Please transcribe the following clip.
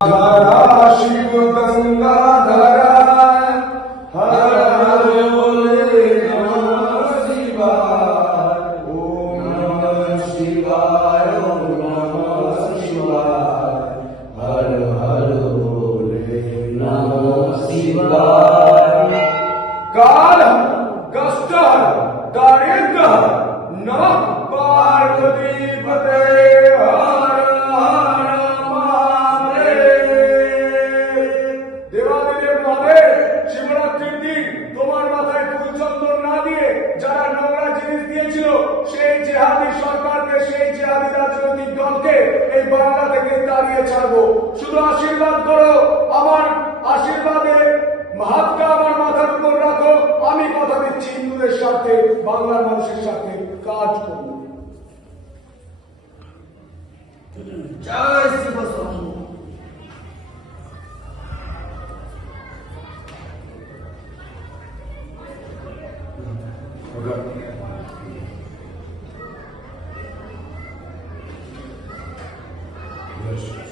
शिव गंगाधरा हर हर बोले नमः शिवाय ओम नमः शिवाय ओम नमः शिवाय हर हर बोले नमः शिवाय काल कष्ट दारिद्र न पार्वती पते শিবরাত্রির দিন তোমার মাথায় ফুল চন্দন না দিয়ে যারা নোংরা জিনিস দিয়েছিল সেই জেহাদি সরকারকে সেই জেহাদি রাজনৈতিক দলকে এই বাংলা থেকে তাড়িয়ে ছাড়বো। শুধু আশীর্বাদ করো, আমার আশীর্বাদে হাতটা আমার মাথার উপর রাখো। আমি কথা দিচ্ছি হিন্দুদের সাথে বাংলার মানুষের সাথে কাজ করবো। জয় শিব শম্ভু। Yes.